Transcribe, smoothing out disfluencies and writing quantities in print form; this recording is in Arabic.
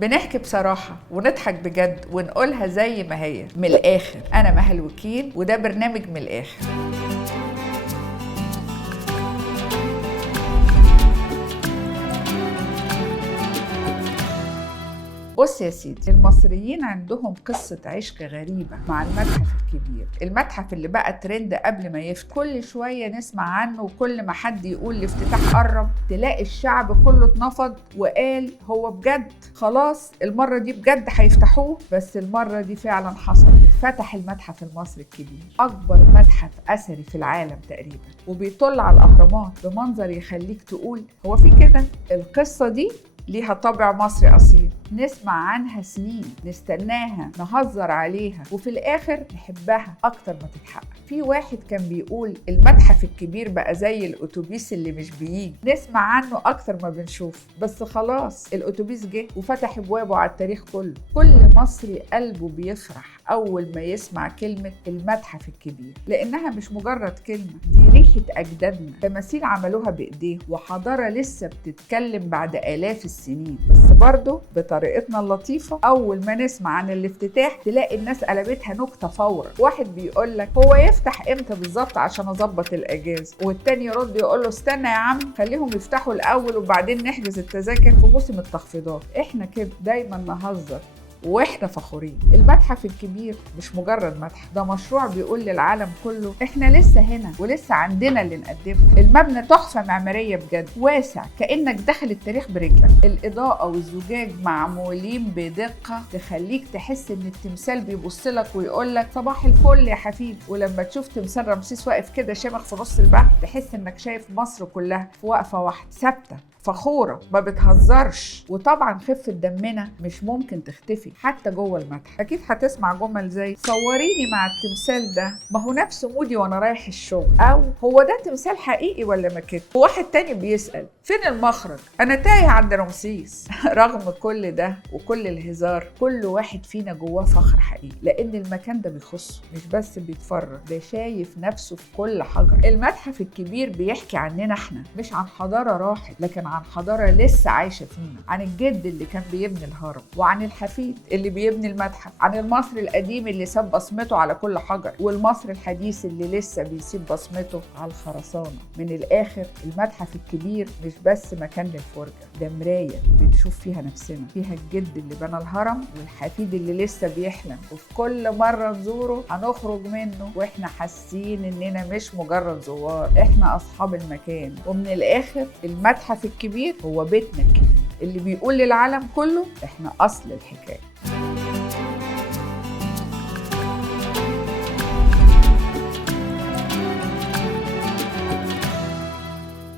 بنحكي بصراحة ونضحك بجد ونقولها زي ما هي من الآخر. أنا مها الوكيل وده برنامج من الآخر. بص يا سيدي، المصريين عندهم قصة عشق غريبة مع المتحف الكبير، المتحف اللي بقى ترند قبل ما يفتح. كل شوية نسمع عنه وكل ما حد يقول الافتتاح قرب تلاقي الشعب كله اتنفض وقال هو بجد خلاص المرة دي بجد هيفتحوه. بس المرة دي فعلا حصل، فتح المتحف المصري الكبير، أكبر متحف أثري في العالم تقريبا، وبيطل على الأهرامات بمنظر يخليك تقول هو في كده؟ القصة دي ليها طابع مصري أصيل، نسمع عنها سنين، نستناها، نهزر عليها، وفي الآخر نحبها أكتر ما تتحقق. في واحد كان بيقول المتحف الكبير بقى زي الأتوبيس اللي مش بيجي، نسمع عنه أكتر ما بنشوف، بس خلاص الأتوبيس جه وفتح أبوابه على التاريخ كله. كل مصري قلبه بيفرح أول ما يسمع كلمة المتحف الكبير، لأنها مش مجرد كلمة، دي ريحة أجدادنا، تماثيل عملوها بإيديه وحضارة لسه بتتكلم بعد آلاف السنين. بس برضه بطريقتنا اللطيفة أول ما نسمع عن الافتتاح تلاقي الناس قلبتها نكتة فورا. واحد بيقول لك هو يفتح امتى بالظبط عشان اظبط الاجازة، والتاني يرد يقول له استنى يا عم خليهم يفتحوا الاول وبعدين نحجز التذاكر في موسم التخفيضات. احنا كده دايما نهزر واحنا فخورين. المتحف الكبير مش مجرد متحف، ده مشروع بيقول للعالم كله احنا لسه هنا ولسه عندنا اللي نقدمه. المبنى تحفة معمارية بجد، واسع كأنك داخل التاريخ برجلك، الإضاءة والزجاج معمولين بدقة تخليك تحس ان التمثال بيبص لك ويقول لك صباح الفل يا حفيد. ولما تشوف تمثال رمسيس واقف كده شامخ في نص البحر تحس انك شايف مصر كلها في وقفة واحدة، ثابتة فخورة ما بتهزرش. وطبعا خفة دمنا مش ممكن تختفي حتى جوه المتحف. اكيد هتسمع جمل زي صوريني مع التمثال ده، ما هو نفس مودي وانا رايح الشغل، او هو ده تمثال حقيقي ولا ماكيت. وواحد تاني بيسأل فين المخرج، انا تايه عند رمسيس. رغم كل ده وكل الهزار كل واحد فينا جواه فخر حقيقي، لان المكان ده بيخصه، مش بس بيتفرج، ده شايف نفسه في كل حجر. المتحف الكبير بيحكي عننا احنا، مش عن حضارة راحت لكن عن حضارة لسه عايشة فينا، عن الجد اللي كان بيبني الهرم، وعن الحفيد اللي بيبني المتحف، عن المصري القديم اللي ساب بصمته على كل حجر، والمصري الحديث اللي لسه بيسيب بصمته على الخرسانة. من الآخر المتحف الكبير مش بس مكان للفرجة، ده مراية بنشوف فيها نفسنا، فيها الجد اللي بنى الهرم والحفيد اللي لسه بيحلم، وفي كل مرة نزوره هنخرج منه واحنا حاسين اننا مش مجرد زوار، احنا اصحاب المكان. ومن الآخر المتحف الكبير هو بيتنا الكبير اللي بيقول للعالم كله احنا اصل الحكاية.